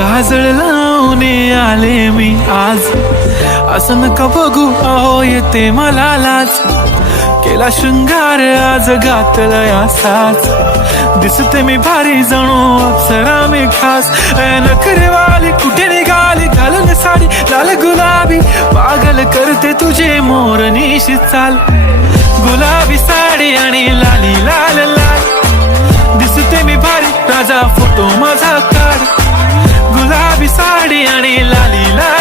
काजळ लावून आले मी आज, असं नका बघू अहो येते मला लाज. केला शृंगार आज घातलाय असाच, दिसते मी भारी जणू अप्सरा मी खास. नखरेवाली कुठे निघाली घालून साडी लाल गुलाबी, पागल करते तुझे मोरनीशी चाल. गुलाबी साडी आणि लाली लाल लाल, दिसते मी भारी राजा फोटो माझा काढ. गुलाबी साडी आणि लाली लाल